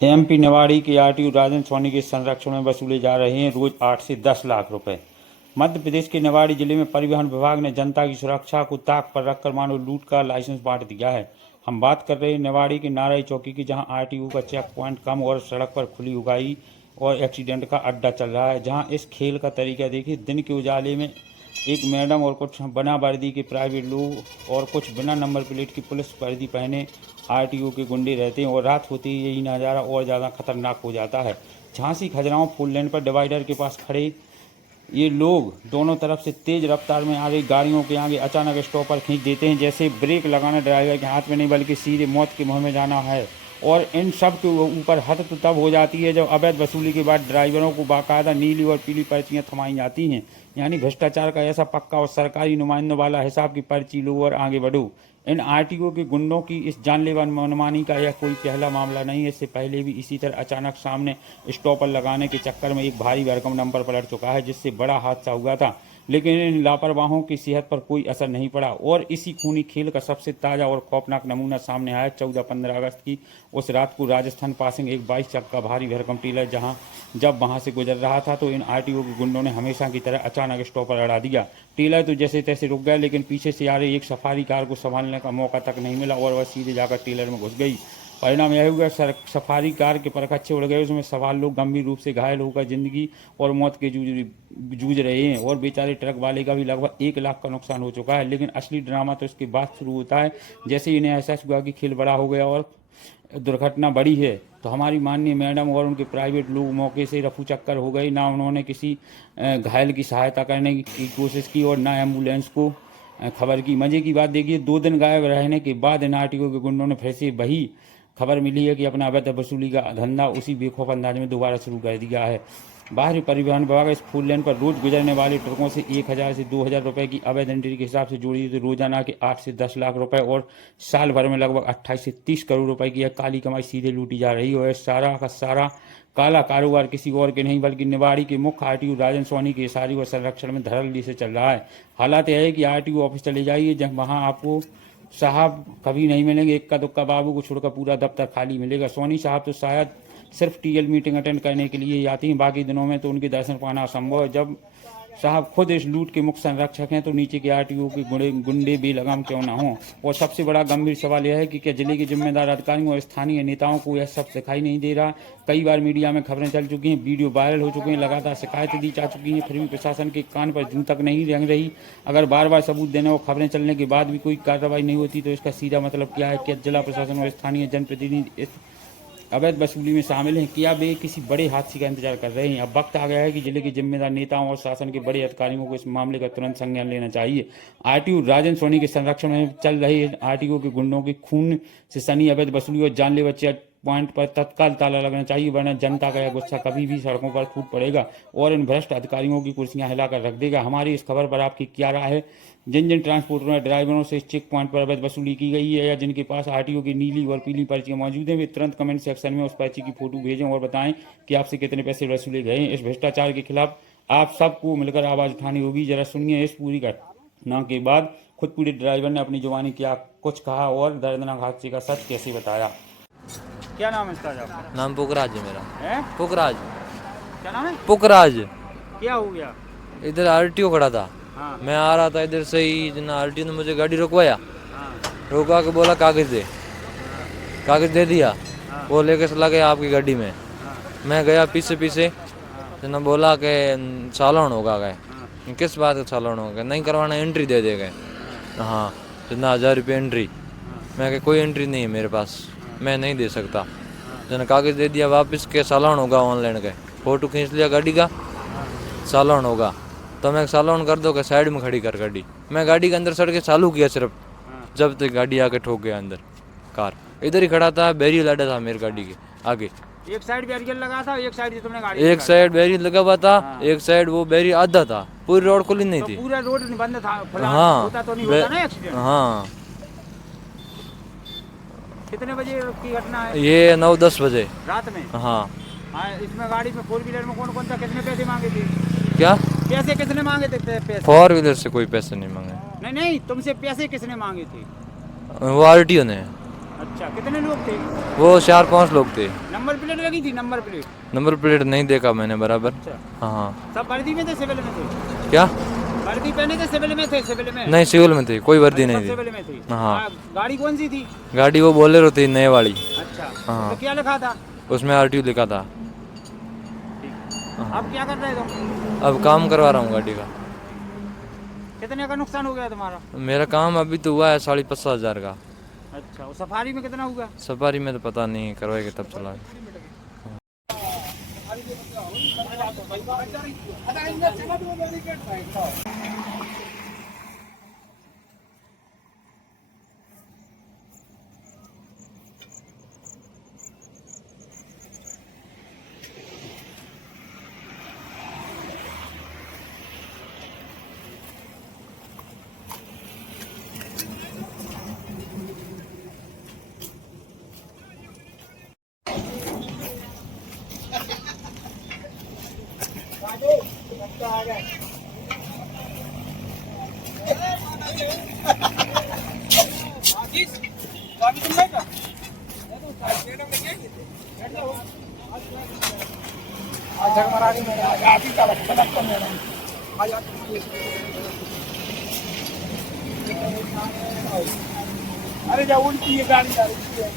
MP Niwari के RTO राजन सोनी के संरक्षण में वसूले जा रहे हैं रोज 8 से 10 लाख रुपए। मध्य प्रदेश के निवाड़ी जिले में परिवहन विभाग ने जनता की सुरक्षा को ताक पर रखकर मानो लूट का लाइसेंस बांट दिया है। हम बात कर रहे हैं निवाड़ी के नाराई चौकी की, जहां आरटीओ का चेक पॉइंट कम और सड़क पर खुली उगाई और एक्सीडेंट का अड्डा चल रहा है। जहां इस खेल का तरीका देखिए, दिन के उजाले में एक मैडम और कुछ बिना वर्दी के प्राइवेट लोग और कुछ बिना नंबर प्लेट की पुलिस वर्दी पहने आरटीओ के गुंडे रहते हैं और रात होते ही यही नज़ारा और ज़्यादा खतरनाक हो जाता है। झांसी खजुराहो फोर लेन पर डिवाइडर के पास खड़े ये लोग दोनों तरफ से तेज रफ्तार में आ रही गाड़ियों के आगे अचानक स्टॉपर खींच देते हैं, जैसे ब्रेक लगाना ड्राइवर के हाथ में नहीं बल्कि सीधे मौत के मुंह में जाना है। और इन सब के ऊपर हद तो तब हो जाती है जब अवैध वसूली के बाद ड्राइवरों को बाकायदा नीली और पीली पर्चियां थमाई जाती हैं। यानी भ्रष्टाचार का ऐसा पक्का और सरकारी नुमाइंदों वाला हिसाब की पर्ची लो और आगे बढ़ो। इन आरटीओ के गुंडों की इस जानलेवा मनमानी का यह कोई पहला मामला नहीं है। इससे पहले भी इसी तरह अचानक सामने स्टॉपर लगाने के चक्कर में एक भारी भरकम नंबर पलट चुका है, जिससे बड़ा हादसा हुआ था, लेकिन इन लापरवाहों की सेहत पर कोई असर नहीं पड़ा। और इसी खूनी खेल का सबसे ताज़ा और खौफनाक नमूना सामने आया 14-15 अगस्त की उस रात को राजस्थान पासिंग एक 22 चक्का भारी भरकम टेलर जब वहां से गुजर रहा था तो इन आरटीओ के गुंडों ने हमेशा की तरह अचानक स्टॉपर अड़ा दिया। टेलर तो जैसे तैसे रुक गया, लेकिन पीछे से आ रही एक सफारी कार को संभालने का मौका तक नहीं मिला और वह सीधे जाकर टेलर में घुस गई। परिणाम यह हुआ, सफारी कार के परखच्चे उड़ गए। उसमें सवार लोग गंभीर रूप से घायल होकर जिंदगी और मौत के जूझ रहे हैं और बेचारे ट्रक वाले का भी लगभग 1 लाख का नुकसान हो चुका है। लेकिन असली ड्रामा तो इसके बाद शुरू होता है, जैसे इन्हें एहसास हुआ कि खेल बड़ा हो गया और दुर्घटना बड़ी है तो हमारी माननीय मैडम और उनके प्राइवेट लोग मौके से रफू चक्कर हो गए। ना उन्होंने किसी घायल की सहायता करने की कोशिश की और ना एम्बुलेंस को खबर की। मजे की बात देखिए, 2 दिन गायब रहने के बाद इन आरटीओ के गुंडों ने फिर से वही खबर मिली है कि अपना अवैध वसूली का धंधा उसी बेखौफ अंदाज में दोबारा शुरू कर दिया है। बाहरी परिवहन विभाग इस फोर लेन पर रोज गुजरने वाले ट्रकों से 1000 से 2000 रुपए की अवैध एंट्री के हिसाब से जोड़ी तो रोजाना के 8 से 10 लाख रुपए और साल भर में लगभग 28 से 30 करोड़ रुपए की यह काली कमाई सीधे लूटी जा रही है। सारा का सारा काला कारोबार किसी और के नहीं बल्कि निवाड़ी के मुख्य आरटीओ राजन सोनी के इशारे और संरक्षण में धड़ल्ले से चल रहा है। हालात यह है कि आरटीओ ऑफिस चले जाइए, जब वहाँ आपको साहब कभी नहीं मिलेंगे। इक्का दुक्का बाबू को छोड़कर पूरा दफ्तर खाली मिलेगा। सोनी साहब तो शायद सिर्फ टीएल मीटिंग अटेंड करने के लिए ही आती हैं, बाकी दिनों में तो उनके दर्शन पाना असंभव है। जब साहब खुद इस लूट के मुख्य संरक्षक हैं तो नीचे के आरटीओ के गुंडे बेलगाम क्यों ना हों। और सबसे बड़ा गंभीर सवाल यह है कि क्या जिले के जिम्मेदार अधिकारियों और स्थानीय नेताओं को यह सब दिखाई नहीं दे रहा। कई बार मीडिया में खबरें चल चुकी हैं, वीडियो वायरल हो चुके हैं, लगातार शिकायतें दी जा चुकी हैं, फिर भी प्रशासन के कान पर जूं तक नहीं रंग रही। अगर बार बार सबूत देने और खबरें चलने के बाद भी कोई कार्रवाई नहीं होती तो इसका सीधा मतलब क्या है? क्या जिला प्रशासन और स्थानीय जनप्रतिनिधि इस अवैध वसूली में शामिल हैं? क्या वे किसी बड़े हादसे का इंतजार कर रहे हैं? अब वक्त आ गया है कि जिले के जिम्मेदार नेताओं और शासन के बड़े अधिकारियों को इस मामले का तुरंत संज्ञान लेना चाहिए। आरटीओ राजन सोनी के संरक्षण में चल रहे आरटीओ के गुंडों के खून से सनी अवैध वसूली और जानलेवा चेक पॉइंट पर तत्काल ताला लगना चाहिए, वरना जनता का यह गुस्सा कभी भी सड़कों पर फूट पड़ेगा और इन भ्रष्ट अधिकारियों की कुर्सियां हिलाकर रख देगा। हमारी इस खबर पर आपकी क्या राय है? जिन ट्रांसपोर्टर ड्राइवरों से इस चेक पॉइंट पर अवैध वसूली की गई है या जिनके पास आरटीओ की नीली और पीली पर्चियां मौजूद हैं, वे तुरंत कमेंट सेक्शन में उस पर्ची की फोटो भेजें और बताएं कि आपसे कितने पैसे वसूले गए हैं। इस भ्रष्टाचार के खिलाफ आप सबको मिलकर आवाज उठानी होगी। जरा सुनिए इस पूरी घटना के बाद खुद पीड़ित ड्राइवर ने अपनी जुबानी क्या कुछ कहा और दर्दनाक हादसे का सच कैसे बताया। क्या नाम है इसका? नाम पुखराज है मेरा। है पुखराज। क्या नाम है? पुखराज। क्या हो गया? इधर आरटीओ खड़ा था। हाँ। मैं आ रहा था इधर से ही, जना आरटीओ ने मुझे गाड़ी रुकवाया। हाँ। रुका के बोला कागज दे। कागज दे दिया। हाँ। वो लेके चला गया आपकी गाड़ी में। हाँ। मैं गया पीछे पीछे। जना बोला कि चालान होगा। गए हाँ। किस बात का चालान होगा? नहीं करवाना एंट्री दे देगा। हाँ, जना 1000 रुपये एंट्री। मैं कहा कोई एंट्री नहीं है मेरे पास, मैं नहीं दे सकता। जना कागज दे दिया वापस के चालान होगा ऑनलाइन के। फोटो खींच लिया गाड़ी का, चालान होगा। तो मैं चालान कर दो कि साइड में खड़ी कर गाड़ी। मैं गाड़ी के अंदर सड़ के चालू किया सिर्फ, जब तक गाड़ी आके ठोक गया अंदर। कार इधर ही खड़ा था, बैरियर लगा था मेरी गाड़ी के आगे। एक साइड बैरियर लगा था, एक साइड से तुमने गाड़ी एक साइड बैरियर लगा हुआ था, एक साइड वो बैरियर आधा था, पूरी रोड खुली नहीं थी। पूरा रोड बंद था। हाँ होता तो नहीं होता ना एक्सीडेंट। हाँ। कितने बजे की घटना है? ये 9-10 बजे रात में। हाँ। इसमें गाड़ी में फोर व्हीलर में कौन कौन था? कितने पैसे मांगे थे? क्या पैसे किसने मांगे थे? पैसे 4 व्हीलर से कोई पैसे नहीं मांगे। नहीं नहीं, तुमसे पैसे किसने मांगे थे? वो आरटीओ ने। अच्छा, कितने लोग थे? वो 4-5 लोग थे। नंबर नंबर प्लेट लगी थी? नंबर प्लेट नंबर प्लेट नहीं देखा मैंने बराबर। अच्छा। हाँ। सब वर्दी में थे, सिविल में थे? क्या? वर्दी पहने थे, सिविल में थे? सिविल में नहीं, सिविल में थी, कोई वर्दी नहीं सब थी। सिविल में थी। हाँ। गाड़ी कौन सी थी? गाड़ी वो बोलेरो थी, नए वाली। अच्छा। हाँ। तो क्या लिखा था? उसमें RTO लिखा था। अब क्या कर रहे हो तुम? अब काम करवा रहा हूँ गाड़ी का। कितने का नुकसान हो गया तुम्हारा? मेरा काम अभी तो हुआ है 50,000 का। अच्छा, और सफारी में कितना हुआ? सफारी में तो पता नहीं, करवाएगा तब चला। अरे जा उल्टी गाड़ी जा रही है।